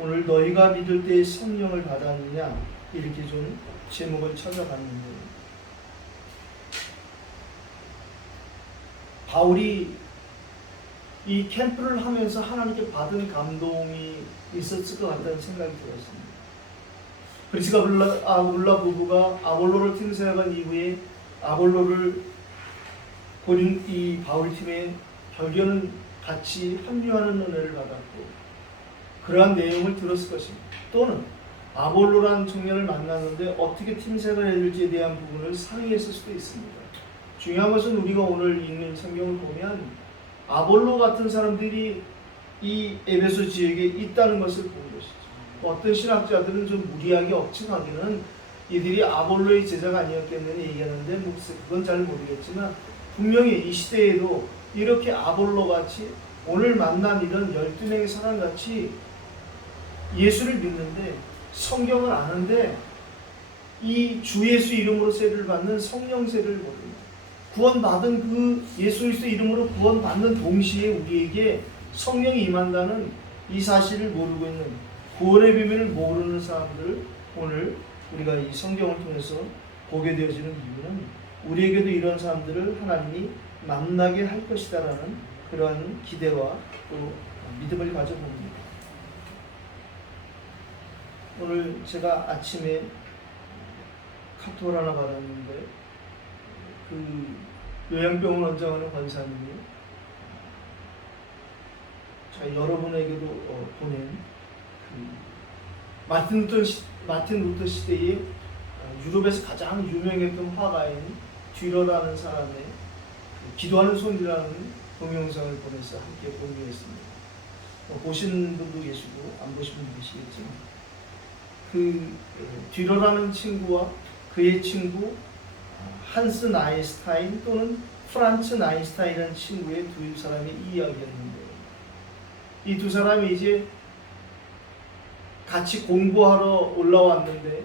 오늘 너희가 믿을 때 성령을 받았느냐 이렇게 좀 제목을 찾아봤는데, 바울이 이 캠프를 하면서 하나님께 받은 감동이 있었을 것 같다는 생각이 들었습니다. 브리스가 아굴라 부부가 아볼로를 팀사역한 이후에 아볼로를 이 바울 팀에 결국에는 같이 합류하는 은혜를 받았고, 그러한 내용을 들었을 것입니다. 또는 아볼로라는 청년을 만났는데 어떻게 팀사역을 해야 될지에 대한 부분을 상의했을 수도 있습니다. 중요한 것은 우리가 오늘 읽는 성경을 보면 아볼로 같은 사람들이 이 에베소 지역에 있다는 것을 보는 것이죠. 어떤 신학자들은 좀 무리하게 억측하기는 이들이 아볼로의 제자가 아니었겠느냐 얘기하는데 그건 잘 모르겠지만, 분명히 이 시대에도 이렇게 아볼로같이 오늘 만난 이런 12명의 사람같이 예수를 믿는데 성경을 아는데 이 주 예수 이름으로 세례를 받는 성령 세례를 모릅니다. 구원받은 그 예수 그리스도 이름으로 구원받는 동시에 우리에게 성령이 임한다는 이 사실을 모르고 있는, 구원의 비밀을 모르는 사람들을 오늘 우리가 이 성경을 통해서 보게 되어지는 이유는 우리에게도 이런 사람들을 하나님이 만나게 할 것이다라는 그러한 기대와 또 믿음을 가져봅니다. 오늘 제가 아침에 카톡을 하나 받았는데, 그 요양병원 원장하는 권사님이 여러분에게도 보낸 그 마틴 루터 시대에 유럽에서 가장 유명했던 화가인 듀러라는 사람의 기도하는 손이라는 동영상을 보내서 함께 공유했습니다. 보신 분도 계시고 안 보신 분도 계시겠지만, 그 듀러라는 친구와 그의 친구 한스 나인슈타인 또는 프란츠 나인슈타인이라는 친구의 두 사람이 이야기했는데, 이 두 사람이 이제 같이 공부하러 올라왔는데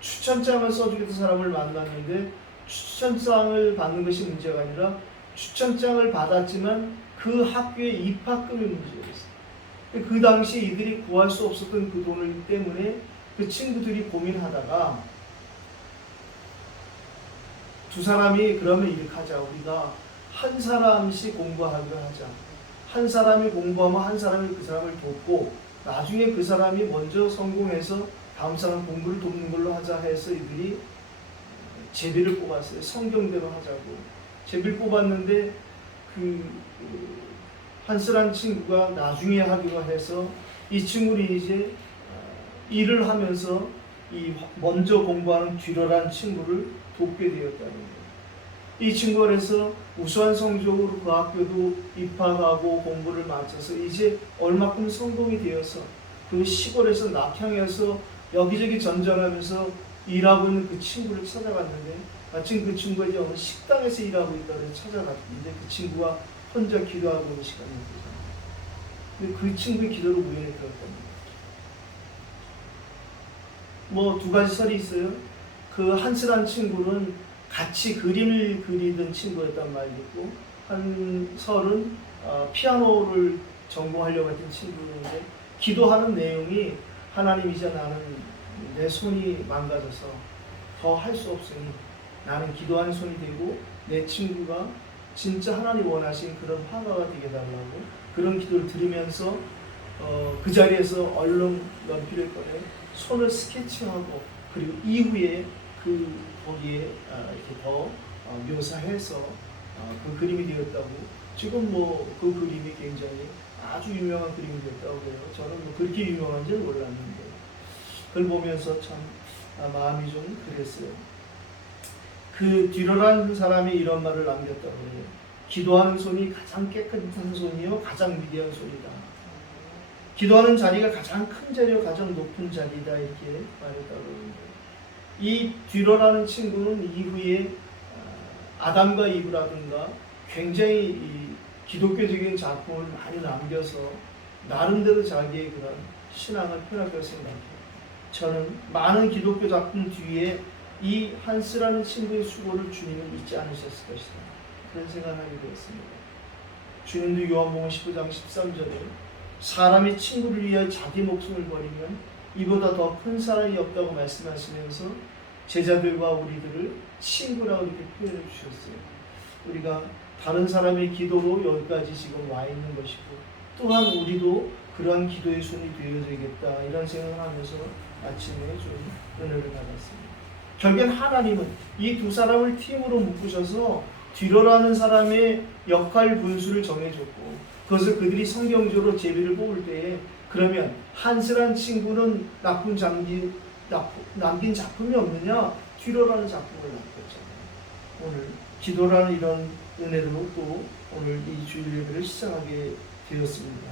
추천장을 써주겠다는 사람을 만났는데, 추천장을 받는 것이 문제가 아니라 추천장을 받았지만 그 학교에 입학금이 문제였어요. 그 당시 이들이 구할 수 없었던 그 돈을 때문에 그 친구들이 고민하다가 두 사람이 그러면 이렇게 하자, 우리가 한 사람씩 공부하기로 하자. 한 사람이 공부하면 한 사람이 그 사람을 돕고 나중에 그 사람이 먼저 성공해서 다음 사람 공부를 돕는 걸로 하자 해서 이들이 제비를 뽑았어요. 성경대로 하자고 제비를 뽑았는데, 그 한스란 친구가 나중에 하기로 해서 이 친구는 이제 일을 하면서 이 먼저 공부하는 듀러라는 친구를 돕게 되었다는 거예요. 이 친구가 그래서 우수한 성적으로 그 학교도 입학하고 공부를 마쳐서 이제 얼마큼 성공이 되어서 그 시골에서 낙향해서 여기저기 전전하면서 일하고 있는 그 친구를 찾아갔는데, 마침 그 친구가 이제 어느 식당에서 일하고 있다고 해서 찾아갔는데 그 친구가 혼자 기도하고 있는 시간이었거든요. 근데 그 친구의 기도를 우연히 들었답니다. 뭐 두 가지 설이 있어요. 그 한스란 친구는 같이 그림을 그리던 친구였단 말이 있고, 한 설은 피아노를 전공하려고 했던 친구인데, 기도하는 내용이 하나님 이제 나는 내 손이 망가져서 더 할 수 없으니 나는 기도하는 손이 되고 내 친구가 진짜 하나님 원하신 그런 화가가 되게 달라고 그런 기도를 들으면서 그 자리에서 얼른 연필을 꺼내 손을 스케치하고, 그리고 이후에 그 거기에 이렇게 더 묘사해서 그 그림이 되었다고. 지금 뭐 그 그림이 굉장히 아주 유명한 그림이 됐다고 해요. 저는 뭐 그렇게 유명한지는 몰랐는데 그걸 보면서 참 마음이 좀 그랬어요. 그 듀러라는 사람이 이런 말을 남겼다고 해요. 기도하는 손이 가장 깨끗한 손이요 가장 위대한 손이다. 기도하는 자리가 가장 큰 자리요 가장 높은 자리다, 이렇게 말했다고 합니다. 이 듀러라는 친구는 이후에 아담과 이브라든가 굉장히 이 기독교적인 작품을 많이 남겨서 나름대로 자기의 그런 신앙을 표현할 생각해요. 저는 많은 기독교 작품 뒤에 이 한스라는 친구의 수고를 주님은 잊지 않으셨을 것이다, 그런 생각을 하게 되었습니다. 주님도 요한복음 15장 13절에 사람이 친구를 위하여 자기 목숨을 버리면 이보다 더 큰 사랑이 없다고 말씀하시면서 제자들과 우리들을 친구라고 이렇게 표현해 주셨어요. 우리가 다른 사람의 기도로 여기까지 지금 와 있는 것이고, 또한 우리도 그러한 기도의 손이 되어야겠다, 이런 생각을 하면서 아침에 좀 은혜를 받았습니다. 결국엔 하나님은 이 두 사람을 팀으로 묶으셔서 뒤로라는 사람의 역할 분수를 정해줬고, 그것을 그들이 성경적으로 제비를 뽑을 때에 그러면 한스란 친구는 남긴 작품이 없느냐? 뒤로라는 작품을 남겼잖아요. 오늘 기도라는 이런 은혜로 또 오늘 이 주일 예배를 시작하게 되었습니다.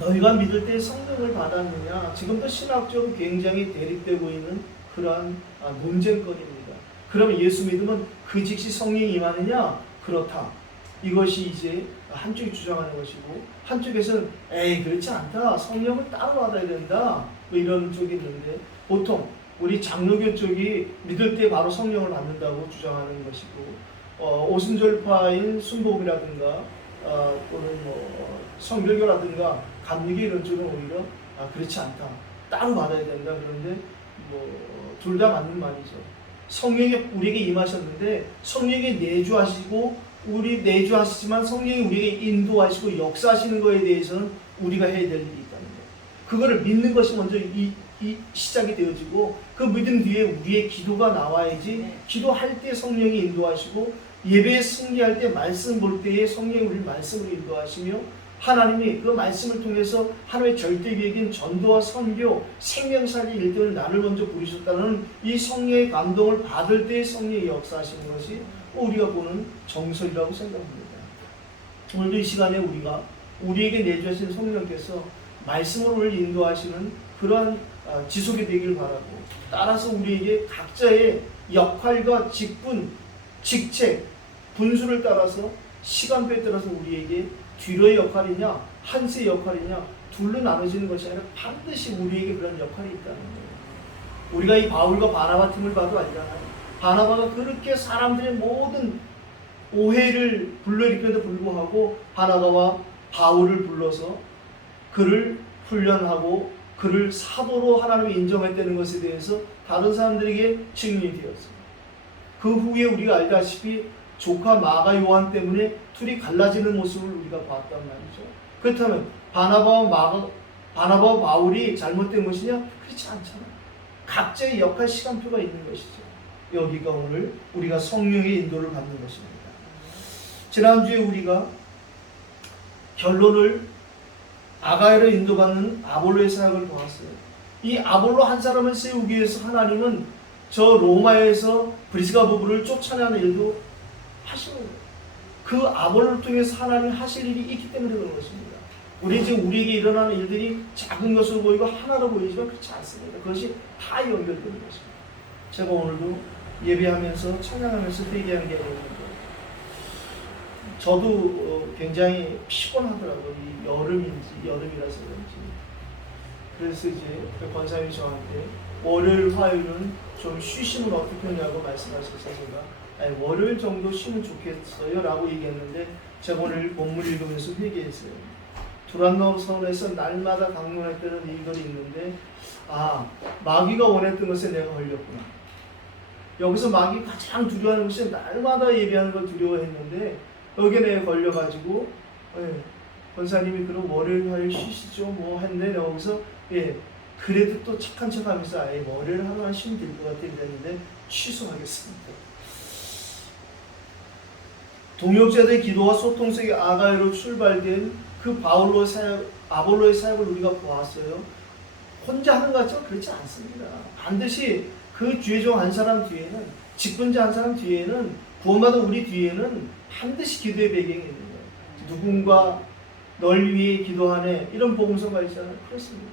너희가 믿을 때 성령을 받았느냐? 지금도 신학적으로 굉장히 대립되고 있는 그러한 논쟁거리입니다. 그러면 예수 믿으면 그 즉시 성령이 임하느냐? 그렇다. 이것이 이제 한쪽이 주장하는 것이고, 한쪽에서는 에이 그렇지 않다, 성령을 따로 받아야 된다, 뭐 이런 쪽이 있는데, 보통 우리 장로교 쪽이 믿을 때 바로 성령을 받는다고 주장하는 것이고, 오순절파인 순복음이라든가 또는 뭐 성결교라든가 감리교 이런 쪽은 오히려 그렇지 않다, 따로 받아야 된다. 그런데 뭐 둘 다 맞는 말이죠. 성령이 우리에게 임하셨는데 성령이 내주하시고, 우리 내주하시지만 성령이 우리에게 인도하시고 역사하시는 것에 대해서는 우리가 해야 될 일이 있다는 거예요. 그거를 믿는 것이 먼저 이 시작이 되어지고, 그 믿음 뒤에 우리의 기도가 나와야지, 기도할 때 성령이 인도하시고, 예배에 승리할 때 말씀 볼 때에 성령이 우리를 말씀으로 인도하시며, 하나님이 그 말씀을 통해서 하나님의 절대 계획인 전도와 선교, 생명살이 일들을 나를 먼저 부리셨다는 이 성령의 감동을 받을 때의 성령의 역사하시는 것이 우리가 보는 정설이라고 생각합니다. 오늘도 이 시간에 우리에게 내주신 성령께서 말씀으로 우리를 인도하시는 그러한 지속이 되길 바라고, 따라서 우리에게 각자의 역할과 직분, 직책, 분수를 따라서, 시간표에 따라서 우리에게 뒤로의 역할이냐, 한스의 역할이냐, 둘로 나눠지는 것이 아니라 반드시 우리에게 그런 역할이 있다는 거예요. 우리가 이 바울과 바나바 팀을 봐도 알잖아요. 바나바가 그렇게 사람들의 모든 오해를 불러일으켜도 불구하고 바나바와 바울을 불러서 그를 훈련하고 그를 사도로 하나님이 인정했다는 것에 대해서 다른 사람들에게 증인이 되었습니다. 그 후에 우리가 알다시피 조카 마가 요한 때문에 둘이 갈라지는 모습을 우리가 봤단 말이죠. 그렇다면 바나바와 바울이 잘못된 것이냐? 그렇지 않잖아요. 각자의 역할 시간표가 있는 것이죠. 여기가 오늘 우리가 성령의 인도를 받는 것입니다. 지난주에 우리가 결론을 아가야로 인도받는 아볼로의 사역을 보았어요. 이 아볼로 한 사람을 세우기 위해서 하나님은 저 로마에서 브리스가 부부를 쫓아내는 일도 하시는 거예요. 그 아볼로를 통해서 하나님이 하실 일이 있기 때문에 그런 것입니다. 우리에게 일어나는 일들이 작은 것으로 보이고 하나로 보이지만 그렇지 않습니다. 그것이 다 연결되는 것입니다. 제가 오늘도 예배하면서 찬양하면서 회개한 게 있는데, 저도 굉장히 피곤하더라고요. 이 여름이라서 그런지. 그래서 이제 그 권사님이 저한테 월요일, 화요일은 좀 쉬시면 어떻게 하냐고 말씀하셔서 제가 월요일 정도 쉬면 좋겠어요 라고 얘기했는데, 제가 오늘 본문 읽으면서 회개했어요. 두란노선에서 날마다 강론했다는 일들이 있는데, 마귀가 원했던 것에 내가 걸렸구나. 여기서 마귀가 가장 두려워하는 것이 날마다 예배하는 걸 두려워했는데, 여기에 내가 걸려가지고, 권사님이 그럼 월요일, 화요일 쉬시죠 뭐 했는데, 여기서 그래도 또 착한 척 하면서 월요일 하루만 쉬면 될 것 같아 이랬는데 취소하겠습니다. 동역자들의 기도와 소통 속에 아가야로 출발된 그 아볼로의 사역을 우리가 보았어요. 혼자 하는 것 같지만 그렇지 않습니다. 반드시 그 주의종 한 사람 뒤에는, 직분자 한 사람 뒤에는, 구원받은 우리 뒤에는 반드시 기도의 배경이 있는 거예요. 누군가 널 위해 기도하네, 이런 복음서가 있잖아요. 그렇습니다.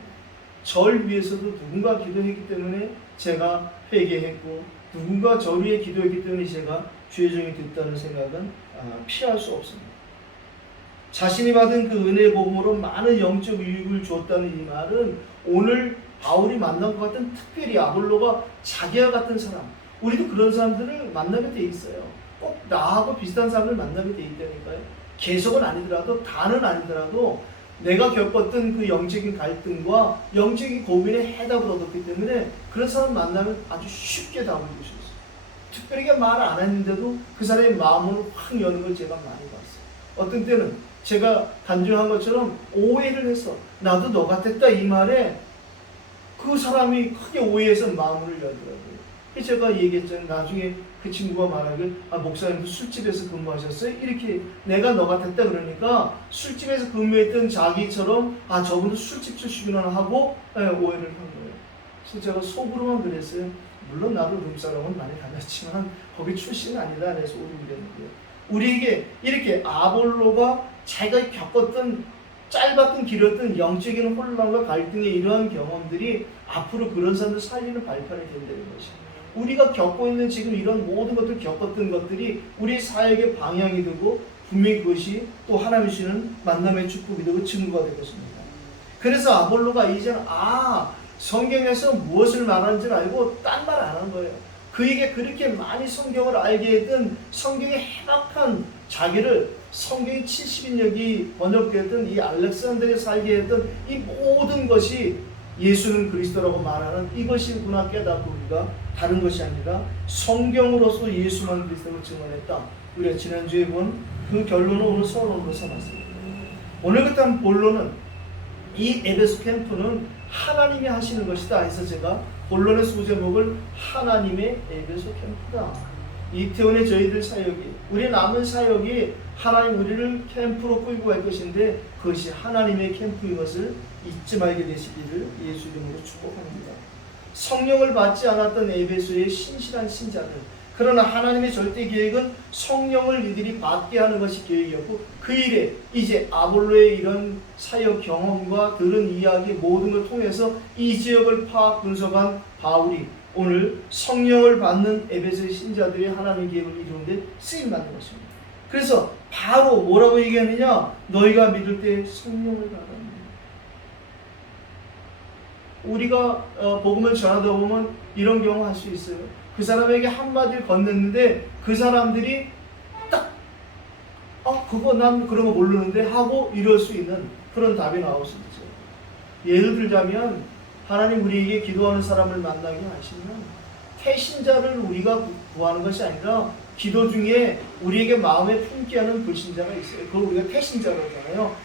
절 위해서도 누군가 기도했기 때문에 제가 회개했고, 누군가 저 위해 기도했기 때문에 제가 주의 종이 됐다는 생각은 피할 수 없습니다. 자신이 받은 그 은혜의 복음으로 많은 영적 유익을 주었다는 이 말은, 오늘 바울이 만난 것 같은 특별히 아볼로가 자기와 같은 사람, 우리도 그런 사람들을 만나게 돼 있어요. 꼭 나하고 비슷한 사람을 만나게 돼 있다니까요. 계속은 아니더라도, 다는 아니더라도 내가 겪었던 그 영적인 갈등과 영적인 고민에 해답을 얻었기 때문에 그런 사람 만나면 아주 쉽게 답을 줄 수 있어요. 특별하게 말 안 했는데도 그 사람의 마음을 확 여는 걸 제가 많이 봤어요. 어떤 때는 제가 간증한 것처럼 오해를 해서 나도 너 같았다 이 말에 그 사람이 크게 오해해서 마음을 열더라고요. 그래서 제가 얘기했잖아요. 나중에 그 친구가 말하길 목사님도 술집에서 근무하셨어요? 이렇게 내가 너 같았다 그러니까 술집에서 근무했던 자기처럼 저분도 술집 출신이구나 하고 오해를 한 거예요. 그래서 제가 속으로만 그랬어요. 물론 나도 룸사롱은 많이 다녔지만 거기 출신은 아니다. 그래서 오해를 했는데요. 우리에게 이렇게 아볼로가 자기가 겪었던 짧았던 길었던 영적인 혼란과 갈등의 이러한 경험들이 앞으로 그런 사람들 살리는 발판이 된다는 것입니다. 우리가 겪고 있는 지금 이런 모든 것들 겪었던 것들이 우리 사역의 방향이 되고 분명히 그것이 또 하나님 주시는 만남의 축복이 되고 증거가 될 것입니다. 그래서 아볼로가 이제는 성경에서 무엇을 말하는지를 알고 딴 말 안 하는 거예요. 그에게 그렇게 많이 성경을 알게 했던 성경에 해박한 자기를 성경이 70인역이 번역되었던 이 알렉산드리아에 살게 했던 이 모든 것이 예수는 그리스도라고 말하는 이것이구나 깨닫고 우리가 다른 것이 아니라 성경으로서 예수만 그리스도로 증언했다. 우리가 지난주에 본 그 결론을 오늘 서론으로 삼았습니다. 오늘 같은 본론은 이 에베소 캠프는 하나님이 하시는 것이다 해서 제가 본론의 소제목을 하나님의 에베소 캠프다. 이태원의 저희들 사역이 우리 남은 사역이 하나님 우리를 캠프로 끌고 갈 것인데 그것이 하나님의 캠프인 것을 잊지 말게 되시기를 예수 이름으로 축복합니다. 성령을 받지 않았던 에베소의 신실한 신자들, 그러나 하나님의 절대 계획은 성령을 이들이 받게 하는 것이 계획이었고 그 일에 이제 아볼로의 이런 사역 경험과 들은 이야기 모든 걸 통해서 이 지역을 파악 분석한 바울이 오늘 성령을 받는 에베소의 신자들의 하나님의 계획을 이루는데 쓰임받는 것입니다. 그래서 바로 뭐라고 얘기하느냐? 너희가 믿을 때 성령을 받았느냐. 우리가 복음을 전하다 보면 이런 경우 할 수 있어요. 그 사람에게 한마디를 건넸는데 그 사람들이 딱 그거 난 그런 거 모르는데 하고 이럴 수 있는 그런 답이 나올 수 있죠. 예를 들자면 하나님 우리에게 기도하는 사람을 만나게 하시면 태신자를 우리가 구하는 것이 아니라 기도 중에 우리에게 마음에 품게 하는 불신자가 있어요. 그걸 우리가 태신자라고 하잖아요.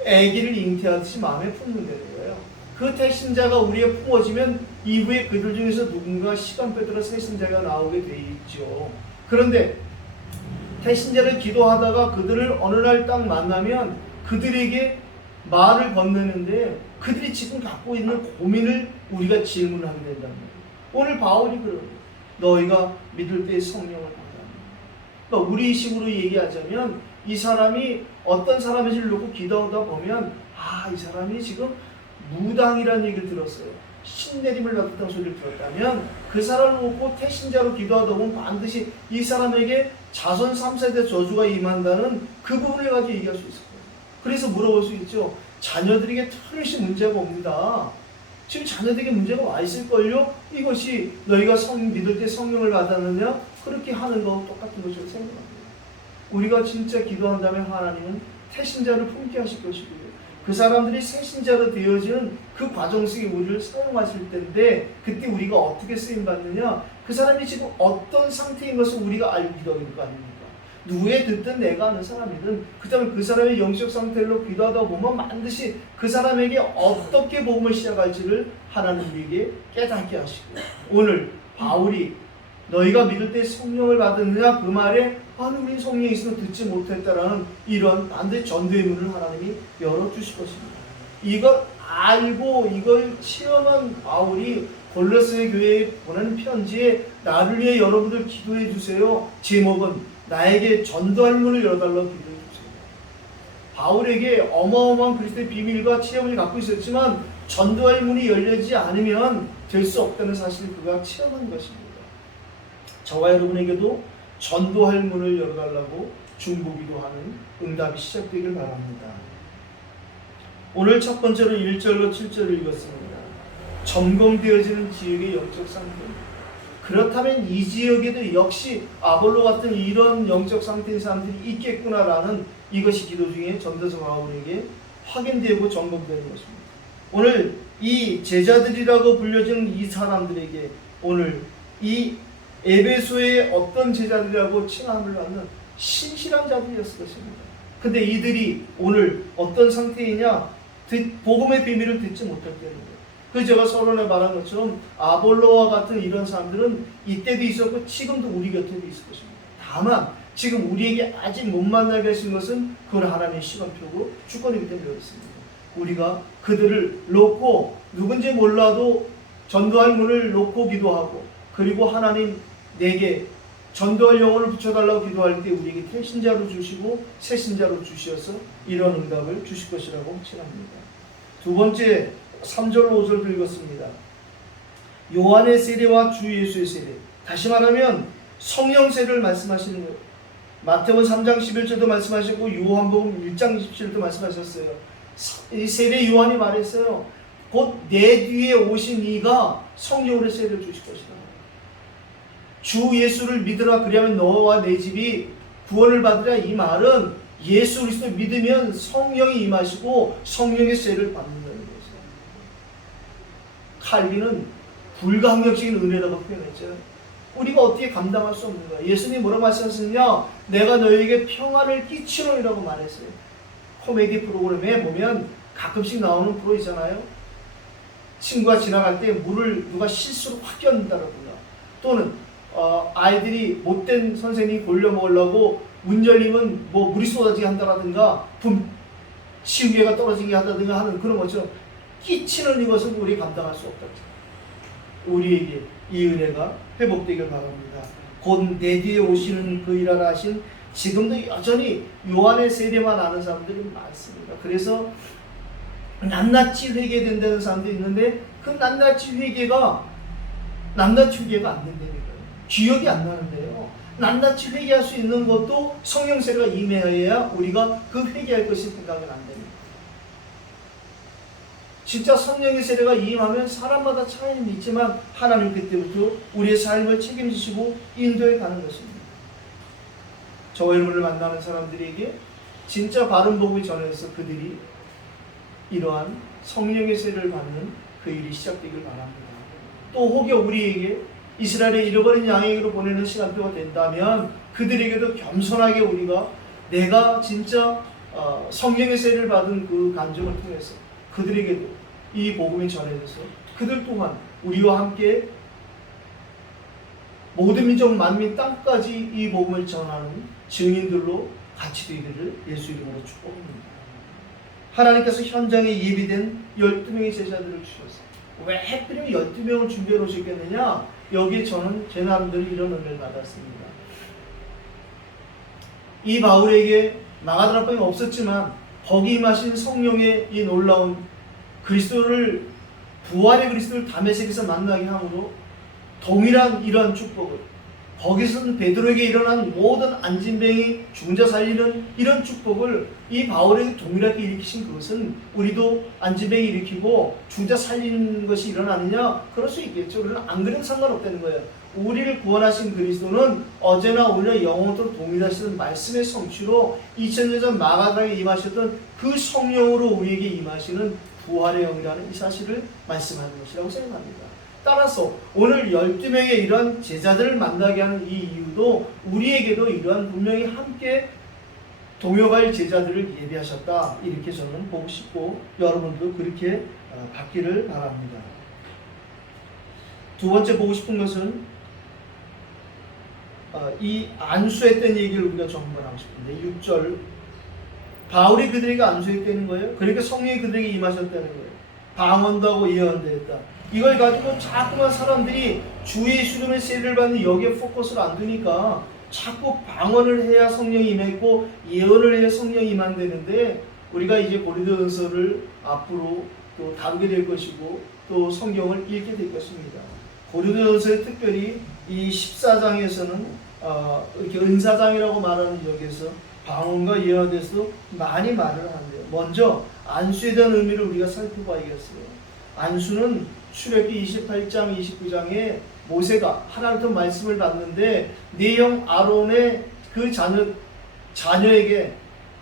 아기를 잉태하듯이 마음에 품는 거예요. 그 태신자가 우리에 품어지면 이후에 그들 중에서 누군가 시간표에 따라 태신자가 나오게 돼 있죠. 그런데 태신자를 기도하다가 그들을 어느 날 딱 만나면 그들에게 말을 건네는데 그들이 지금 갖고 있는 고민을 우리가 질문을 하게 된다는 거예요. 오늘 바울이 그래요. 너희가 믿을 때 성령을 받아. 그러니까 우리 식으로 얘기하자면 이 사람이 어떤 사람인지를 놓고 기도하다 보면 이 사람이 지금 무당이라는 얘기를 들었어요. 신내림을 받았다는 소리를 들었다면 그 사람을 놓고 태신자로 기도하다 보면 반드시 이 사람에게 자손 3세대 저주가 임한다는 그 부분을 가지고 얘기할 수 있을 거예요. 그래서 물어볼 수 있죠. 자녀들에게 틀림없이 문제가 옵니다. 지금 자녀들에게 문제가 와 있을걸요? 이것이 너희가 믿을 때 성령을 받았느냐? 그렇게 하는 거 똑같은 것으로 생각합니다. 우리가 진짜 기도한다면 하나님은 태신자를 품게 하실 것이고요. 그 사람들이 새신자로 되어지는 그 과정 속에 우리를 사용하실 텐데 그때 우리가 어떻게 쓰임받느냐? 그 사람이 지금 어떤 상태인 것을 우리가 알고 기도하는 거 아닙니까? 누구에 듣든 내가 아는 사람이든 그 다음에 그 사람의 영적 상태로 기도하다 보면 반드시 그 사람에게 어떻게 복음을 시작할지를 하나님 우리에게 깨닫게 하시고 오늘 바울이 너희가 믿을 때 성령을 받았느냐 그 말에 우리 성령이 있으면 듣지 못했다라는 이런 반드시 전도의 문을 하나님이 열어주실 것입니다. 이걸 알고 이걸 체험한 바울이 골로새 교회에 보낸 편지에 나를 위해 여러분들 기도해 주세요. 제목은 나에게 전도할 문을 열어달라고 기도해 주세요. 바울에게 어마어마한 그리스도의 비밀과 체험을 갖고 있었지만 전도할 문이 열리지 않으면 될 수 없다는 사실을 그가 체험한 것입니다. 저와 여러분에게도 전도할 문을 열어달라고 중보기도하는 응답이 시작되길 바랍니다. 오늘 첫 번째로 1절로 7절을 읽었습니다. 점검되어지는 지역의 영적 상태입니다. 그렇다면 이 지역에도 역시 아볼로 같은 이런 영적 상태인 사람들이 있겠구나라는 이것이 기도 중에 전도서 바울에게 확인되고 점검되는 것입니다. 오늘 이 제자들이라고 불려지는 이 사람들에게 오늘 이 에베소의 어떤 제자들이라고 칭함을 받는 신실한 자들이었을 것입니다. 근데 이들이 오늘 어떤 상태이냐? 복음의 비밀을 듣지 못했다는 거예요. 그 제가 서론에 말한 것처럼 아볼로와 같은 이런 사람들은 이때도 있었고 지금도 우리 곁에도 있을 것입니다. 다만 지금 우리에게 아직 못 만나게 하신 것은 그건 하나님의 시간표고 주권이기 때문에 그렇습니다. 우리가 그들을 놓고 누군지 몰라도 전도할 문을 놓고 기도하고, 그리고 하나님 내게 전도할 영혼을 붙여달라고 기도할 때 우리에게 태신자로 주시고 새신자로 주셔서 이런 응답을 주실 것이라고 확신합니다. 두 번째 3절 5절 읽었습니다. 요한의 세례와 주 예수의 세례, 다시 말하면 성령 세례를 말씀하시는 거예요. 마태복음 3장 11절도 말씀하셨고 요한복음 1장 27절도 말씀하셨어요. 이 세례 요한이 말했어요. 곧 내 뒤에 오신 이가 성령으로 세례를 주실 것이다. 주 예수를 믿으라, 그리하면 너와 내 집이 구원을 받으라. 이 말은 예수 그리스도를 믿으면 성령이 임하시고 성령의 세례를 받는다는 것이다. 칼빈은 불가항력적인 은혜라고 표현했죠. 우리가 어떻게 감당할 수 없는 거야. 예수님이 뭐라고 말씀하셨느냐? 내가 너에게 평안을 끼치노니라고 말했어요. 코미디 프로그램에 보면 가끔씩 나오는 프로 있잖아요. 친구가 지나갈 때 물을 누가 실수로 확 끼얹는다라든가, 또는 아이들이 못된 선생님이 골려 먹으려고 문 열리면 뭐 물이 쏟아지게 한다라든가, 치우개가 떨어지게 한다든가 하는 그런 것처럼 끼치는 이것은 우리 감당할 수 없다. 우리에게 이 은혜가 회복되길 바랍니다. 곧 내 뒤에 오시는 그 일하라 하신, 지금도 여전히 요한의 세례만 아는 사람들이 많습니다. 그래서 낱낱이 회개된다는 사람들이 있는데 그 낱낱이 회개가 안 된다니까요. 기억이 안 나는데요. 낱낱이 회개할 수 있는 것도 성령 세례가 임해야 우리가 그 회개할 것이 생각은 안 됩니다. 진짜 성령의 세례가 임하면 사람마다 차이는 있지만 하나님 그때부터 우리의 삶을 책임지시고 인도해 가는 것입니다. 저와 여러분을 만나는 사람들에게 진짜 바른 복음을 전해서 그들이 이러한 성령의 세례를 받는 그 일이 시작되길 바랍니다. 또 혹여 우리에게 이스라엘의 잃어버린 양에게로 보내는 시간표가 된다면 그들에게도 겸손하게 우리가 내가 진짜 성령의 세례를 받은 그 감정을 통해서 그들에게도 이 복음이 전해져서 그들 또한 우리와 함께 모든 민족 만민 땅까지 이 복음을 전하는 증인들로 같이 되기를 예수 이름으로 축복합니다. 하나님께서 현장에 예비된 12명의 제자들을 주셨어요. 왜 하필이면 12명을 준비해 놓으셨겠느냐? 여기에 저는 제 나름대로 이런 은혜를 받았습니다. 이 바울에게 마가다락방이 없었지만 거기 임하신 성령의 이 놀라운 그리스도를, 부활의 그리스도를 다메섹에서 만나게 함으로 동일한 이러한 축복을, 거기서는 베드로에게 일어난 모든 안진뱅이 죽은 자 살리는 이런 축복을 이 바울에게 동일하게 일으키신 그것은 우리도 안진뱅이 일으키고 죽은 자 살리는 것이 일어나느냐? 그럴 수 있겠죠. 그러나 안 그래도 상관없다는 거예요. 우리를 구원하신 그리스도는 어제나 오늘나 영원토록 동일하시는 말씀의 성취로 2000년 전 마가다락에 임하셨던 그 성령으로 우리에게 임하시는 부활의 영이라는 이 사실을 말씀하는 것이라고 생각합니다. 따라서 오늘 12명의 이러한 제자들을 만나게 하는 이 이유도 우리에게도 이러한 분명히 함께 동역할 제자들을 예비하셨다, 이렇게 저는 보고 싶고 여러분도 그렇게 받기를 바랍니다. 두 번째 보고 싶은 것은 이 안수했던 얘기를 우리가 좀 한번 하고 싶은데 6절, 바울이 그들에게 안수했다는 거예요. 그러니까 성령이 그들에게 임하셨다는 거예요. 방언도 하고 예언도 했다. 이걸 가지고 자꾸만 사람들이 주 예수 이름의 세례를 받는 여기에 포커스를 안 두니까 자꾸 방언을 해야 성령이 임했고 예언을 해야 성령이 임한다는데, 우리가 이제 고린도전서를 앞으로 또 다루게 될 것이고 또 성경을 읽게 될 것입니다. 고린도전서에 특별히 이 14장에서는 이렇게 은사장이라고 말하는 여기에서 방언과 예언에 대해서 많이 말을 하는데요. 먼저 안수에 대한 의미를 우리가 살펴봐야겠어요. 안수는 출애굽기 28장 29장에 모세가 하나님부터 말씀을 받는데 네 형 아론의 그 자녀에게,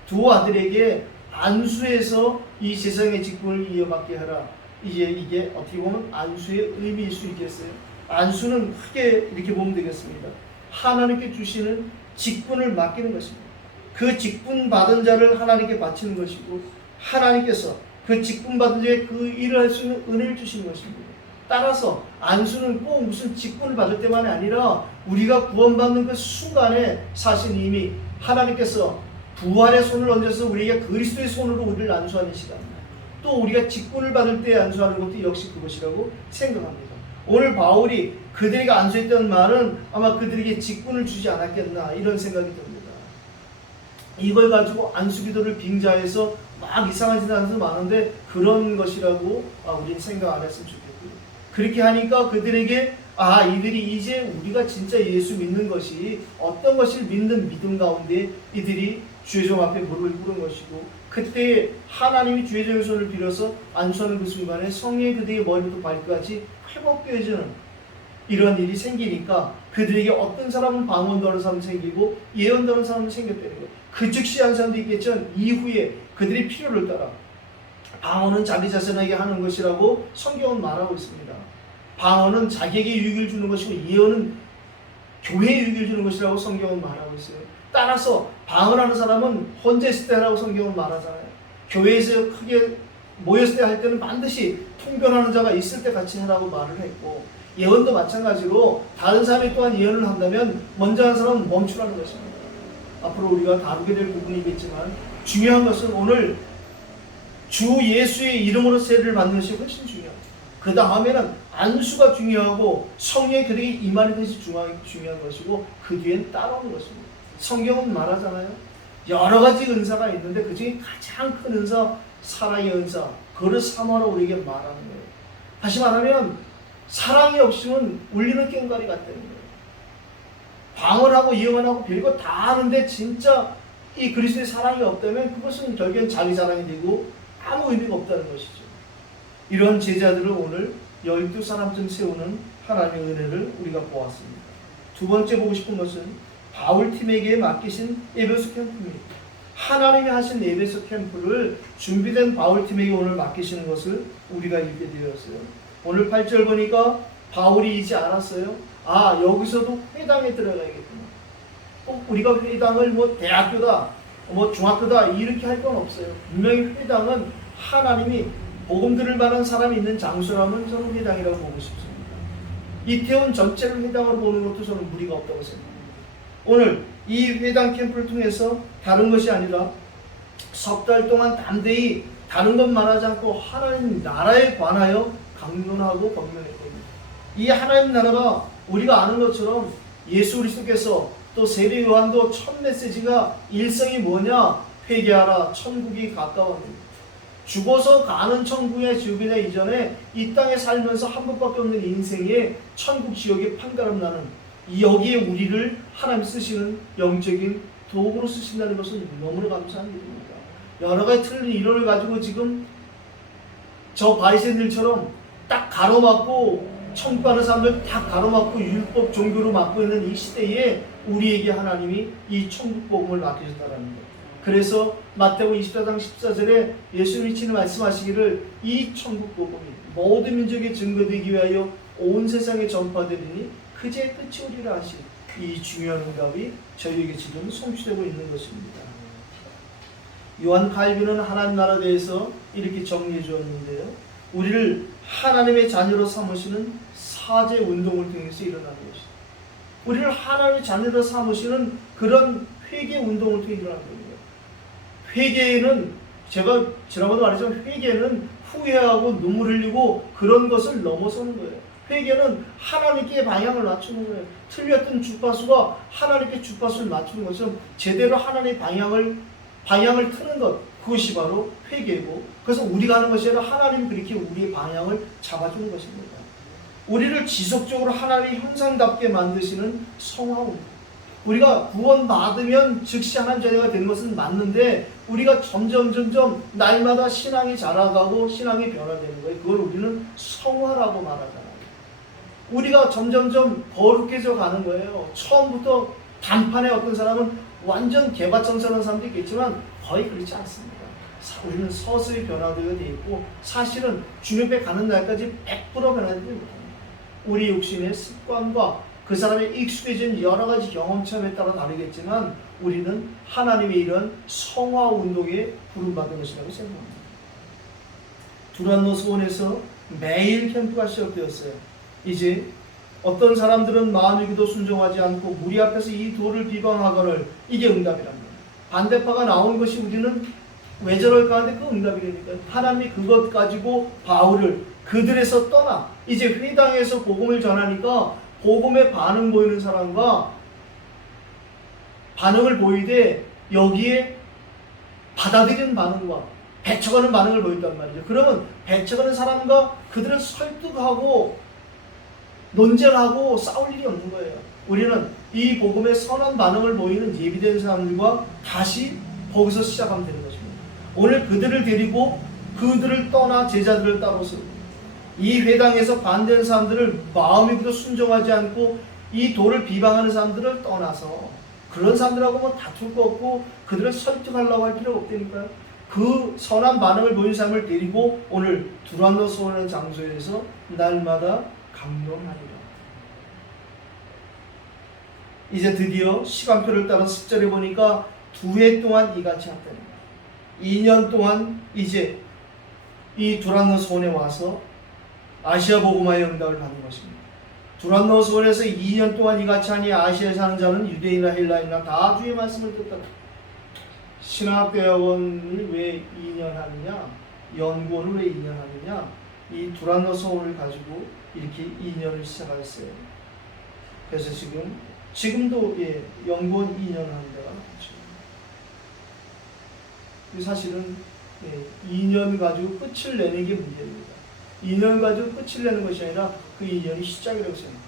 두 아들에게 안수해서 이 세상의 직분을 이어받게 하라. 이게 어떻게 보면 안수의 의미일 수 있겠어요. 안수는 크게 이렇게 보면 되겠습니다. 하나님께 주시는 직분을 맡기는 것입니다. 그 직분 받은 자를 하나님께 바치는 것이고, 하나님께서 그 직분 받은 자에 그 일을 할 수 있는 은혜를 주시는 것입니다. 따라서 안수는 꼭 무슨 직분을 받을 때만이 아니라 우리가 구원받는 그 순간에 사실 이미 하나님께서 부활의 손을 얹어서 우리에게 그리스도의 손으로 우리를 안수하는 시간, 또 우리가 직분을 받을 때 안수하는 것도 역시 그것이라고 생각합니다. 오늘 바울이 그들에게 안수했던 말은 아마 그들에게 직분을 주지 않았겠나 이런 생각이 듭니다. 이걸 가지고 안수기도를 빙자해서 막 이상한 짓 하는 사람 많은데 그런 것이라고 우리는 생각 안 했으면 좋겠고요. 그렇게 하니까 그들에게 이들이 이제 우리가 진짜 예수 믿는 것이 어떤 것을 믿는 믿음 가운데 이들이 주의 종 앞에 무릎을 꿇은 것이고, 그때 하나님이 주의 종의 손을 빌어서 안수하는 그 순간에 성령이 그들의 머리부터 발끝까지 회복되어지는 이런 일이 생기니까 그들에게 어떤 사람은 방언도 하는 사람이 생기고 예언도 하는 사람이 생겼다는 거예요. 그 즉시 한 사람도 있겠지만 이후에 그들의 필요를 따라 방언은 자기 자신에게 하는 것이라고 성경은 말하고 있습니다. 방언은 자기에게 유익을 주는 것이고 예언은 교회에 유익을 주는 것이라고 성경은 말하고 있어요. 따라서 방언하는 사람은 혼자 있을 때 하라고 성경은 말하잖아요. 교회에서 크게 모였을 때 할 때는 반드시 통변하는 자가 있을 때 같이 하라고 말을 했고, 예언도 마찬가지로 다른 사람이 또한 예언을 한다면 먼저 하는 사람은 멈추라는 것입니다. 앞으로 우리가 다루게 될 부분이겠지만 중요한 것은 오늘 주 예수의 이름으로 세례를 받는 것이 훨씬 중요합니다. 그 다음에는 안수가 중요하고 성령의 그들에게 임하는 것이 중요한 것이고, 그 뒤엔 따라오는 것입니다. 성경은 말하잖아요. 여러 가지 은사가 있는데 그 중에 가장 큰 은사, 사랑의 은사, 그를 삼아로 우리에게 말하는 거예요. 다시 말하면 사랑이 없으면 울리는 꽹과리 같다는 거예요. 방언하고 예언하고 별거 다 하는데 진짜 이 그리스도의 사랑이 없다면 그것은 결국엔 자기 자랑이 되고 아무 의미가 없다는 것이죠. 이런 제자들을 오늘 12사람쯤 세우는 하나님의 은혜를 우리가 보았습니다. 두 번째 보고 싶은 것은 바울팀에게 맡기신 에베소 캠프입니다. 하나님이 하신 에베소 캠프를 준비된 바울팀에게 오늘 맡기시는 것을 우리가 읽게 되었어요. 오늘 8절 보니까 바울이 이제 알았어요. 여기서도 회당에 들어가야겠구나. 꼭 우리가 회당을 대학교다, 중학교다 이렇게 할 건 없어요. 분명히 회당은 하나님이 복음 들을 만한 사람이 있는 장소라면 저는 회당이라고 보고 싶습니다. 이태원 전체를 회당으로 보는 것도 저는 무리가 없다고 생각합니다. 오늘 이 회당 캠프를 통해서 다른 것이 아니라 석 달 동안 담대히 다른 것 말하지 않고 하나님 나라에 관하여 강론하고 법문했거든요. 이 하나님 나라가 우리가 아는 것처럼 예수 그리스도께서 또 세례 요한도 첫 메시지가 일성이 뭐냐? 회개하라, 천국이 가까웠습니다. 죽어서 가는 천국이냐 지옥이냐 이전에 이 땅에 살면서 한 번밖에 없는 인생에 천국 지옥의 판가름 나는 여기에 우리를 하나님 쓰시는 영적인 도구로 쓰신다는 것은 너무나 감사한 일입니다. 여러 가지 틀린 이론을 가지고 지금 저 바리새인들처럼 딱 가로막고 천국 가는 사람들 딱 가로막고 율법 종교로 막고 있는 이 시대에 우리에게 하나님이 이 천국 복음을 맡기셨다는 것. 그래서 마태복음 24장 14절에 예수님이 친히 말씀하시기를 이 천국 복음이 모든 민족에 증거되기 위하여 온 세상에 전파되리니 그제 끝이 오리라 하신 이 중요한 응답이 저희에게 지금 성취되고 있는 것입니다. 요한 칼빈은 하나님 나라에 대해서 이렇게 정리해 주었는데요. 우리를 하나님의 자녀로 삼으시는 사죄 운동을 통해서 일어나는 것입니다. 우리를 하나님의 자녀로 삼으시는 그런 회개 운동을 통해 일어나는 겁니다. 회개는 제가 지난번에 말했지만 회개는 후회하고 눈물 흘리고 그런 것을 넘어서는 거예요. 회개는 하나님께 방향을 맞추는 거예요. 틀렸던 주파수가 하나님께 주파수를 맞추는 것은 제대로 하나님의 방향을 트는 것, 그것이 바로 회개고, 그래서 우리가 하는 것이 아니라 하나님이 그렇게 우리의 방향을 잡아주는 것입니다. 우리를 지속적으로 하나님의 형상답게 만드시는 성화운. 우리가 구원받으면 즉시 하나님 자녀가 되는 것은 맞는데 우리가 점점 날마다 신앙이 자라가고 신앙이 변화되는 거예요. 그걸 우리는 성화라고 말하잖아요. 우리가 점점 거룩해져 가는 거예요. 처음부터 단판에 어떤 사람은 완전 개바천선한 사람도 있겠지만 거의 그렇지 않습니다. 우리는 서서히 변화되게 되어 있고, 사실은 주님께 가는 날까지 100% 변화되지 못합니다. 우리 육신의 습관과 그 사람의 익숙해진 여러 가지 경험점에 따라 다르겠지만 우리는 하나님의 이런 성화 운동에 부름받은 것이라고 생각합니다. 두란노 소원에서 매일 캠프가 시작되었어요. 이제 어떤 사람들은 마음의 기도 순종하지 않고 무리 앞에서 이 돌을 비방하거늘 이게 응답이랍니다. 반대파가 나온 것이 우리는 왜 저럴까 하는데 그 응답이라니까. 하나님이 그것 가지고 바울을 그들에서 떠나 이제 회당에서 복음을 전하니까 복음에 반응 보이는 사람과 반응을 보이되 여기에 받아들이는 반응과 배척하는 반응을 보였단 말이죠. 그러면 배척하는 사람과 그들을 설득하고 논쟁하고 싸울 일이 없는 거예요. 우리는 이 복음에 선한 반응을 보이는 예비된 사람들과 다시 거기서 시작하면 되는 것입니다. 오늘 그들을 데리고 그들을 떠나 제자들을 따라서 이 회당에서 반대하는 사람들을 마음이 그도 순종하지 않고 이 돌을 비방하는 사람들을 떠나서 그런 사람들하고 뭐 다툴 거 없고 그들을 설득하려고 할 필요가 없다니까요. 그 선한 반응을 보인 사람을 데리고 오늘 두란노 소원하는 장소에서 날마다 강론하리라. 이제 드디어 시간표를 따라 10절에 보니까 2해 동안 이같이 했답니다. 2년 동안 이제 이 두란노 소원에 와서 아시아 복음화의 응답을 받는 것입니다. 두란노 소원에서 2년 동안 이같이 하니 아시아에 사는 자는 유대인이나 헬라인이나 다 주의 말씀을 듣다. 신학대학원을 왜 2년 하느냐, 연구원을 왜 2년 하느냐, 이 두란노 소원을 가지고 이렇게 2년을 시작했어요. 그래서 지금도 연구원 2년 하는 데가 많죠. 사실은 2년 가지고 끝을 내는 게 문제입니다. 2년 가지고 끝을 내는 것이 아니라 그 2년이 시작이라고 생각합니다.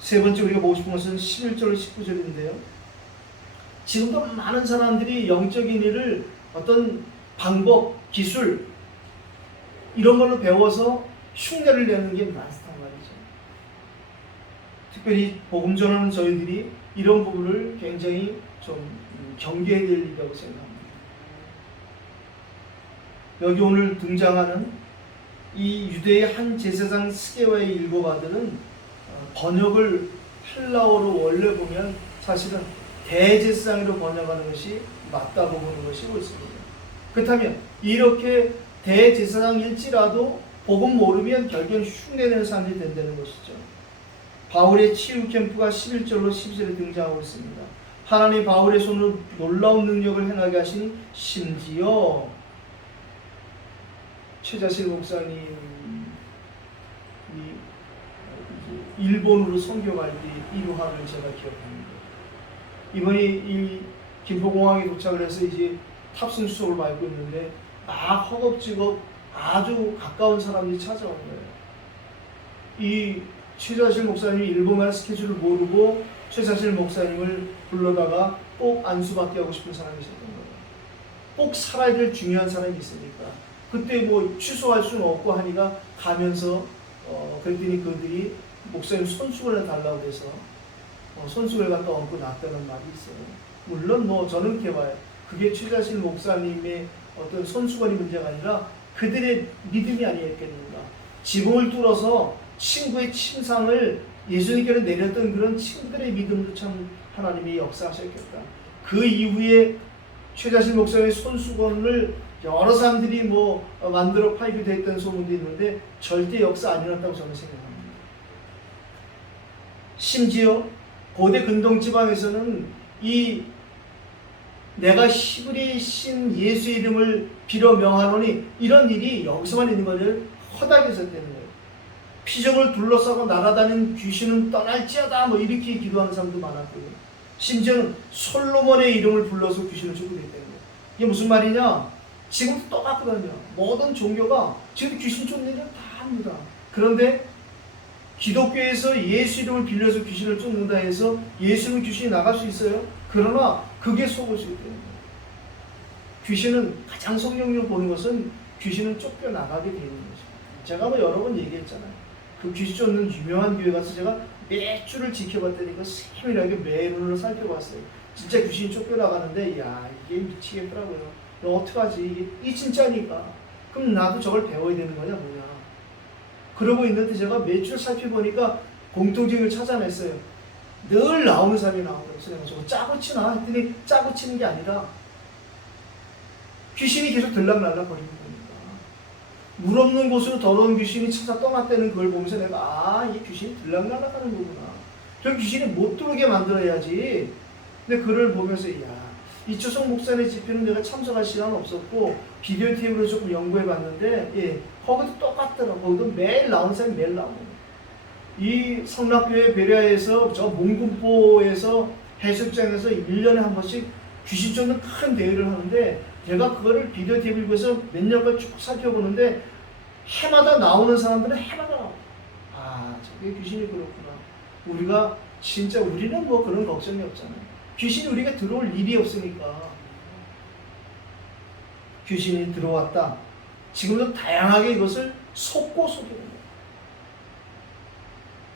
세 번째 우리가 보고 싶은 것은 11절 19절인데요. 지금도 많은 사람들이 영적인 일을 어떤 방법, 기술 이런 걸로 배워서 흉내를 내는 게 많단 말이죠. 특별히 복음 전하는 저희들이 이런 부분을 굉장히 좀 경계해야 될 일이라고 생각합니다. 여기 오늘 등장하는 이 유대의 한 제사장 스게와의 일곱 아들은 번역을 헬라어로 원래 보면 사실은 대제사장으로 번역하는 것이 맞다고 보는 것이 옳습니다. 그렇다면 이렇게 대제사장일지라도 복음 모르면 결국은 흉내내는 사람들이 된다는 것이죠. 바울의 치유 캠프가 11절로 12절에 등장하고 있습니다. 하나님 바울의 손으로 놀라운 능력을 행하게 하시니 심지어 최자실 목사님이 일본으로 선교할 때 일화를 제가 기억합니다. 이번에 이 김포공항에 도착을 해서 이제 탑승 수속을 밟고 있는데 막 허겁지겁 아주 가까운 사람들이 찾아온 거예요. 이 최자실 목사님이 일본말 스케줄을 모르고 최자실 목사님을 불러다가 꼭 안수받게 하고 싶은 사람이 있었던 거예요. 꼭 살아야 될 중요한 사람이 있으니까. 그때 뭐 취소할 수는 없고 하니까 가면서 그랬더니 그들이 목사님 손수건을 달라고 해서 손수건을 갖다 얹고 놨다는 말이 있어요. 물론 뭐 저는 이렇게 봐요. 그게 최자실 목사님의 어떤 손수건이 문제가 아니라 그들의 믿음이 아니었겠는가. 지붕을 뚫어서 친구의 침상을 예수님께로 내렸던 그런 친구들의 믿음도 참 하나님이 역사하셨겠다. 그 이후에 최자실 목사님의 손수건을 여러 사람들이 뭐 만들어 팔기도 했던 소문도 있는데 절대 역사 안 일어났다고 저는 생각합니다. 심지어 고대 근동 지방에서는 이 내가 히브리 신 예수 이름을 빌어 명하노니 이런 일이 여기서만 있는 것을 허다하게 있었다는 거예요. 피조물 둘러싸고 날아다니는 귀신은 떠날지어다 뭐 이렇게 기도하는 사람도 많았고요. 심지어는 솔로몬의 이름을 불러서 귀신을 쫓아냈다는 거예요. 이게 무슨 말이냐? 지금도 똑같거든요. 모든 종교가 지금 귀신 쫓는 일을 다 합니다. 그런데 기독교에서 예수 이름을 빌려서 귀신을 쫓는다 해서 예수는 귀신이 나갈 수 있어요? 그러나 그게 속을 수 있다는 거예요. 귀신은 가장 성경적으로 보는 것은 귀신은 쫓겨나가게 되는 거죠. 제가 뭐 여러 번 얘기했잖아요. 그 귀신 쫓는 유명한 교회 가서 제가 몇 주를 지켜봤다니까 세밀하게 매론으로 살펴봤어요. 진짜 귀신이 쫓겨나가는데 야 이게 미치겠더라고요. 너 어떡하지? 이게 진짜니까. 그럼 나도 저걸 배워야 되는 거냐 뭐냐. 그러고 있는데 제가 몇 줄 살펴보니까 공통점을 찾아냈어요. 늘 나오는 사람이 나오더라고요. 그래서 내가 저거 짜고 치나 했더니 짜고 치는 게 아니라 귀신이 계속 들락날락 거리는 겁니다. 물 없는 곳으로 더러운 귀신이 찾아 떠났다는 걸 보면서 내가 이 귀신이 들락날락 하는 거구나. 저 귀신이 못 들어오게 만들어야지. 근데 그를 보면서 이초성 목사의 집회는 내가 참석할 시간은 없었고 비디오 테이프로 조금 연구해 봤는데 거기도 똑같더라고. 거기도 매일 나오는 사람이 매일 나오는 거예요. 이 성락교회 베레아에서 저 몽군포에서 해수욕장에서 1년에 한 번씩 귀신 쫓는 큰 대회를 하는데 제가 그거를 비디오 테이프에서 몇 년간 쭉 살펴보는데 해마다 나오는 사람들은 해마다 나와요. 저게 귀신이 그렇구나. 우리가 진짜 우리는 뭐 그런 걱정이 없잖아요. 귀신이 우리가 들어올 일이 없으니까. 귀신이 들어왔다. 지금도 다양하게 이것을 속고 속이는 거예요.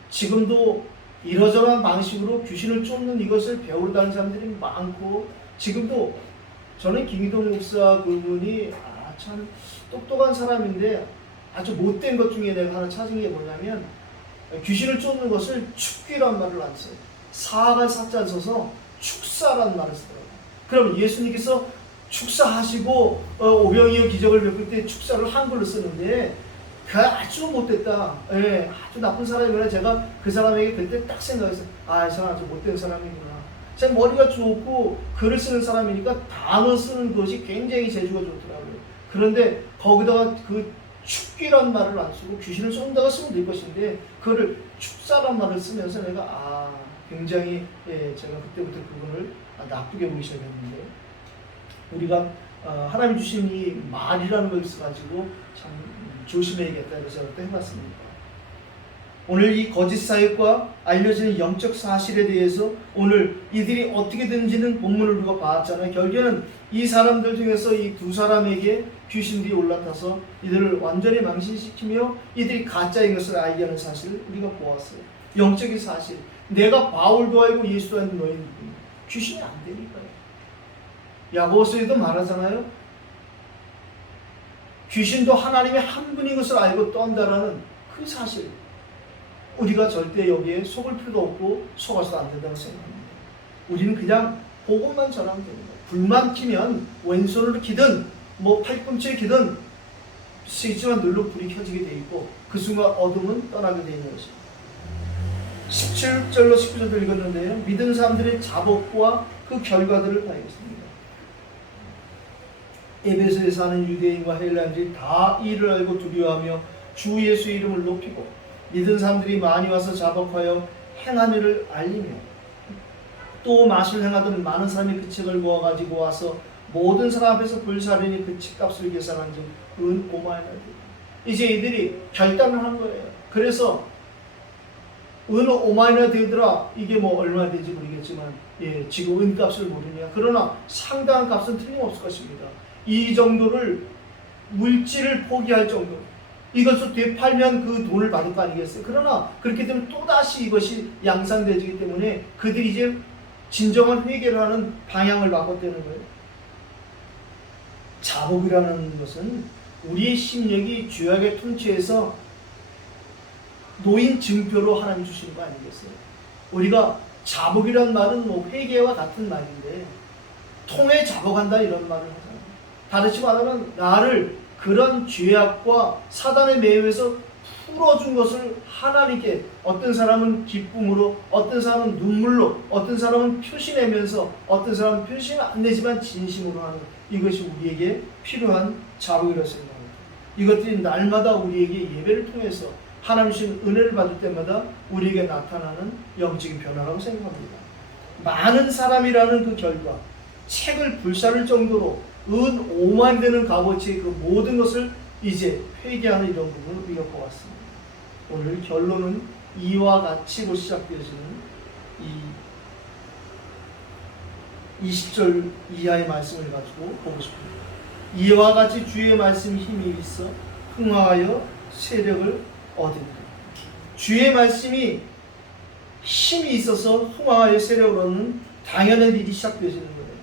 지금도 이러저러한 방식으로 귀신을 쫓는 이것을 배우러 다니는 사람들이 많고 지금도 저는 김희동 목사 그분이 참 똑똑한 사람인데 아주 못된 것 중에 내가 하나 찾은 게 뭐냐면 귀신을 쫓는 것을 축귀란 말을 안 써요. 사악한 사자 써서 축사란 말을 쓰더라고요. 그럼 예수님께서 축사하시고 오병이어 기적을 베풀 때 축사를 한글로 쓰는데 그 아주 못됐다. 아주 나쁜 사람이구나. 제가 그 사람에게 그때 딱 생각했어요. 이 사람 아주 못된 사람이구나. 제 머리가 좋고 글을 쓰는 사람이니까 단어 쓰는 것이 굉장히 재주가 좋더라고요. 그런데 거기다가 그 축귀란 말을 안 쓰고 귀신을 쏜다고 쓰면 될 것인데 그거를 축사란 말을 쓰면서 내가 굉장히 제가 그때부터 그분을 나쁘게 보기 시작했는데 우리가 하나님 주신 이 말이라는 걸 있어가지고 참 조심해야겠다 그래서 또 해봤습니다. 오늘 이 거짓 사역과 알려지는 영적 사실에 대해서 오늘 이들이 어떻게 되는지는 본문을 우리가 봤잖아요. 결국에는 이 사람들 중에서 이 두 사람에게 귀신들이 올라타서 이들을 완전히 망신시키며 이들이 가짜인 것을 알게 하는 사실을 우리가 보았어요. 영적인 사실. 내가 바울도 알고 예수도 알고 너희는 누구냐. 귀신이 안 되니까요. 야고보서에도 말하잖아요. 귀신도 하나님의 한 분인 것을 알고 떤다라는 그 사실. 우리가 절대 여기에 속을 필요도 없고 속아서도 안 된다고 생각합니다. 우리는 그냥 복음만 전하면 됩니다. 불만 키면 왼손으로 키든 팔꿈치에 키든 스위치만 눌러 불이 켜지게 돼 있고 그 순간 어둠은 떠나게 되어 있는 것입니다. 17절로 19절도 읽었는데요. 믿은 사람들의 자복과 그 결과들을 봐야겠습니다. 에베소에 사는 유대인과 헬라인들이 다 이를 알고 두려워하며 주 예수의 이름을 높이고 믿은 사람들이 많이 와서 자복하여 행한 일을 알리며 또 마실 행하던 많은 사람이 그 책을 모아가지고 와서 모든 사람 앞에서 불사르니 그 책값을 계산한 즉 은 5만이나 이제 이들이 결단을 한 거예요. 그래서 은 5만이나 되더라. 이게 얼마 되지 모르겠지만 지금 은값을 모르냐. 그러나 상당한 값은 틀림없을 것입니다. 이 정도를 물질을 포기할 정도 이것을 되팔면 그 돈을 받을 거 아니겠어요. 그러나 그렇게 되면 또다시 이것이 양산되기 때문에 그들이 이제 진정한 회개를 하는 방향을 바꿨다는 거예요. 자복이라는 것은 우리의 심령이 죄악의 통치에서 노인 증표로 하나님 주시는 거 아니겠어요? 우리가 자복이라는 말은 회개와 같은 말인데 통에 자복한다 이런 말을 하잖아요. 다르지 말하면 나를 그런 죄악과 사단의 매유에서 풀어준 것을 하나님께 어떤 사람은 기쁨으로 어떤 사람은 눈물로 어떤 사람은 표시내면서 어떤 사람은 표시는 안 내지만 진심으로 하는 이것이 우리에게 필요한 자복이라고 생각합니다. 이것들이 날마다 우리에게 예배를 통해서 하나님 주신 은혜를 받을 때마다 우리에게 나타나는 영적인 변화라고 생각합니다. 많은 사람이라는 그 결과 책을 불사를 정도로 은 5만 되는 값어치의 그 모든 것을 이제 회개하는 이런 부분을 우리가 보았습니다. 오늘 결론은 이와 같이로 시작되어지는 이 20절 이하의 말씀을 가지고 보고 싶습니다. 이와 같이 주의 말씀이 힘이 있어 흥하여 세력을 얻으리라. 주의 말씀이 힘이 있어서 흥하여 세력을 얻는 당연한 일이 시작되어지는 거예요.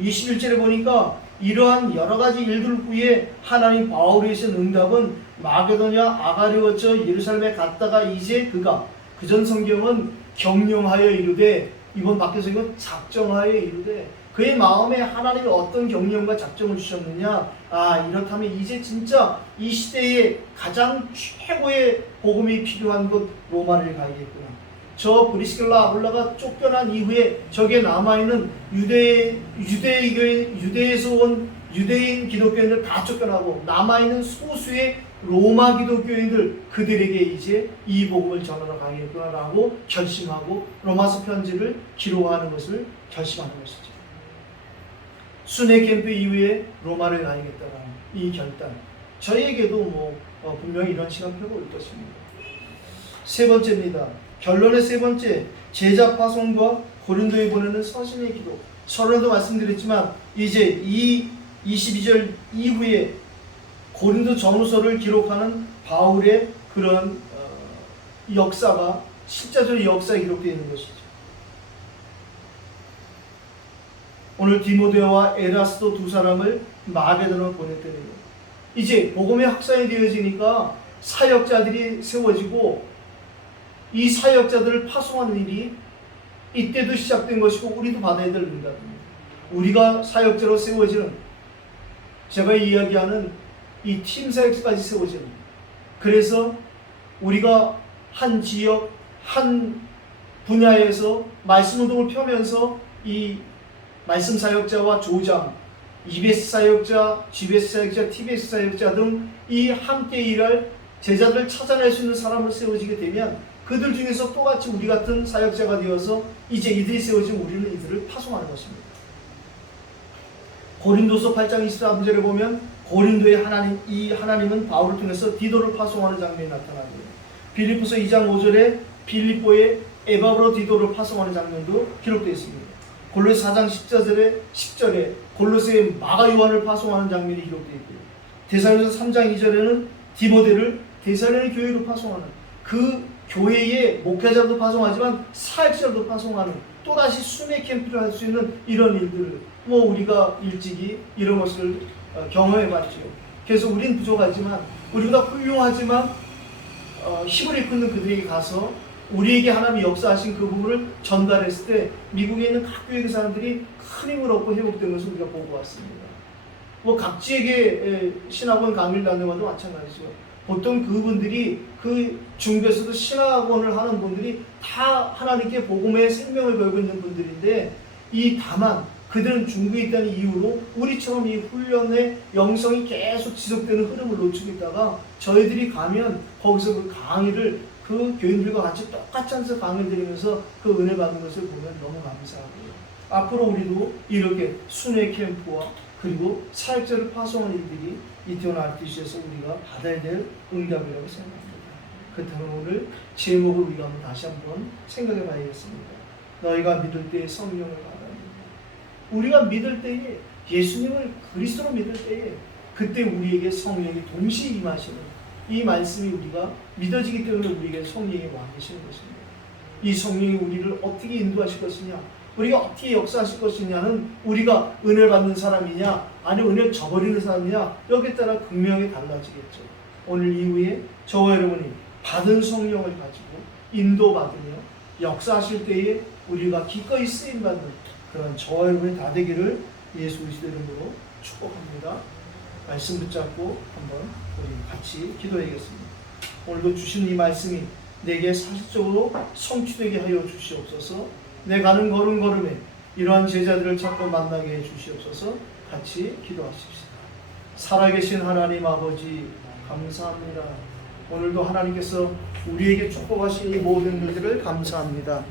21절에 보니까 이러한 여러 가지 일들 후에 하나님 바울이 하신 응답은 마게도냐 아가리오처 예루살렘에 갔다가 이제 그가 그전 성경은 경영하여 이르되 이번 밖에 성경은 작정하여 이르되 그의 마음에 하나님이 어떤 경영과 작정을 주셨느냐. 이렇다면 이제 진짜 이 시대에 가장 최고의 복음이 필요한 곳 로마를 가야겠구나. 저 브리스길라 아굴라가 쫓겨난 이후에 저게 남아있는 유대에서 온 유대인 기독교인들 다 쫓겨나고 남아있는 소수의 로마 기독교인들 그들에게 이제 이 복음을 전하러 가야겠구나라고 결심하고 로마서 편지를 기록하는 것을 결심하는 것이죠. 순회 캠프 이후에 로마를 가야겠다는 이 결단. 저희에게도 분명히 이런 시간표가 올 것입니다. 세 번째입니다. 결론의 세 번째, 제자 파송과 고린도에 보내는 서신의 기록. 서론도 말씀드렸지만 이제 이 22절 이후에 고린도 전후서를 기록하는 바울의 그런 역사가 실제적으로 역사에 기록되어 있는 것이죠. 오늘 디모데와 에라스도 두 사람을 마게도로 보냈다는 거예요. 이제 복음의 확산이 되어지니까 사역자들이 세워지고 이 사역자들을 파송하는 일이 이때도 시작된 것이고 우리도 받아야 될 응답입니다. 우리가 사역자로 세워지는, 제가 이야기하는 이 팀 사역까지 세워지는, 그래서 우리가 한 지역, 한 분야에서 말씀 운동을 펴면서 이 말씀 사역자와 조장, EBS 사역자, GBS 사역자, TBS 사역자 등 이 함께 일할 제자들을 찾아낼 수 있는 사람을 세워지게 되면 그들 중에서 똑같이 우리 같은 사역자가 되어서 이제 이들이 세워지면 우리는 이들을 파송하는 것입니다. 고린도서 8장 23절에 보면 고린도의 하나님은 바울을 통해서 디도를 파송하는 장면이 나타나고요. 빌립보서 2장 5절에 빌립보의 에바브로 디도를 파송하는 장면도 기록되어 있습니다. 골로새 4장 10절에 골로새의 마가 요한을 파송하는 장면이 기록되어 있고요. 데살로니가서 3장 2절에는 디모데를 데살로니가 교회로 파송하는, 그 교회의 목회자도 파송하지만 사역자도 파송하는, 또다시 순회 캠프를 할 수 있는 이런 일들을 우리가 일찍이 이런 것을 경험해 봤죠. 그래서 우린 부족하지만, 우리보다 훌륭하지만 힘을 이끄는 그들에게 가서 우리에게 하나님이 역사하신 그 부분을 전달했을 때 미국에 있는 각 교회 사람들이 큰 힘을 얻고 회복된 것을 우리가 보고 왔습니다. 각지에게 신학원 강의를 다니는 것도 마찬가지죠. 보통 그분들이 그 중국에서도 신학원을 하는 분들이 다 하나님께 복음의 생명을 걸고 있는 분들인데, 다만 그들은 중국에 있다는 이유로 우리처럼 이 훈련의 영성이 계속 지속되는 흐름을 놓치고 있다가 저희들이 가면 거기서 그 강의를 그 교인들과 같이 똑같이 앉아서 강의를 드리면서 그 은혜 받는 것을 보면 너무 감사하고요. 앞으로 우리도 이렇게 순회 캠프와 그리고 사역자를 파송하는 일들이 이태원 RTC에서 우리가 받아야 될 응답이라고 생각합니다. 그렇다면 오늘 제목을 우리가 다시 한번 생각해 봐야겠습니다. 너희가 믿을 때에 성령을 받아야 합니다. 우리가 믿을 때에, 예수님을 그리스도로 믿을 때에 그때 우리에게 성령이 동시에 임하시는 이 말씀이 우리가 믿어지기 때문에 우리에게 성령이 와 계시는 것입니다. 이 성령이 우리를 어떻게 인도하실 것이냐, 우리가 어떻게 역사하실 것이냐는 우리가 은혜를 받는 사람이냐 아니면 은혜를 저버리는 사람이냐, 여기에 따라 극명히 달라지겠죠. 오늘 이후에 저와 여러분이 받은 성령을 가지고 인도받으며 역사하실 때에 우리가 기꺼이 쓰임받는 그런 저와 여러분이 다 되기를 예수 그리스도 이름으로 축복합니다. 말씀 붙잡고 한번 우리 같이 기도하겠습니다. 오늘도 주신 이 말씀이 내게 사실적으로 성취되게 하여 주시옵소서. 내 가는 걸음걸음에 이러한 제자들을 찾고 만나게 해 주시옵소서. 같이 기도하십시다. 살아계신 하나님 아버지 감사합니다. 오늘도 하나님께서 우리에게 축복하신 이 모든 일들을 감사합니다.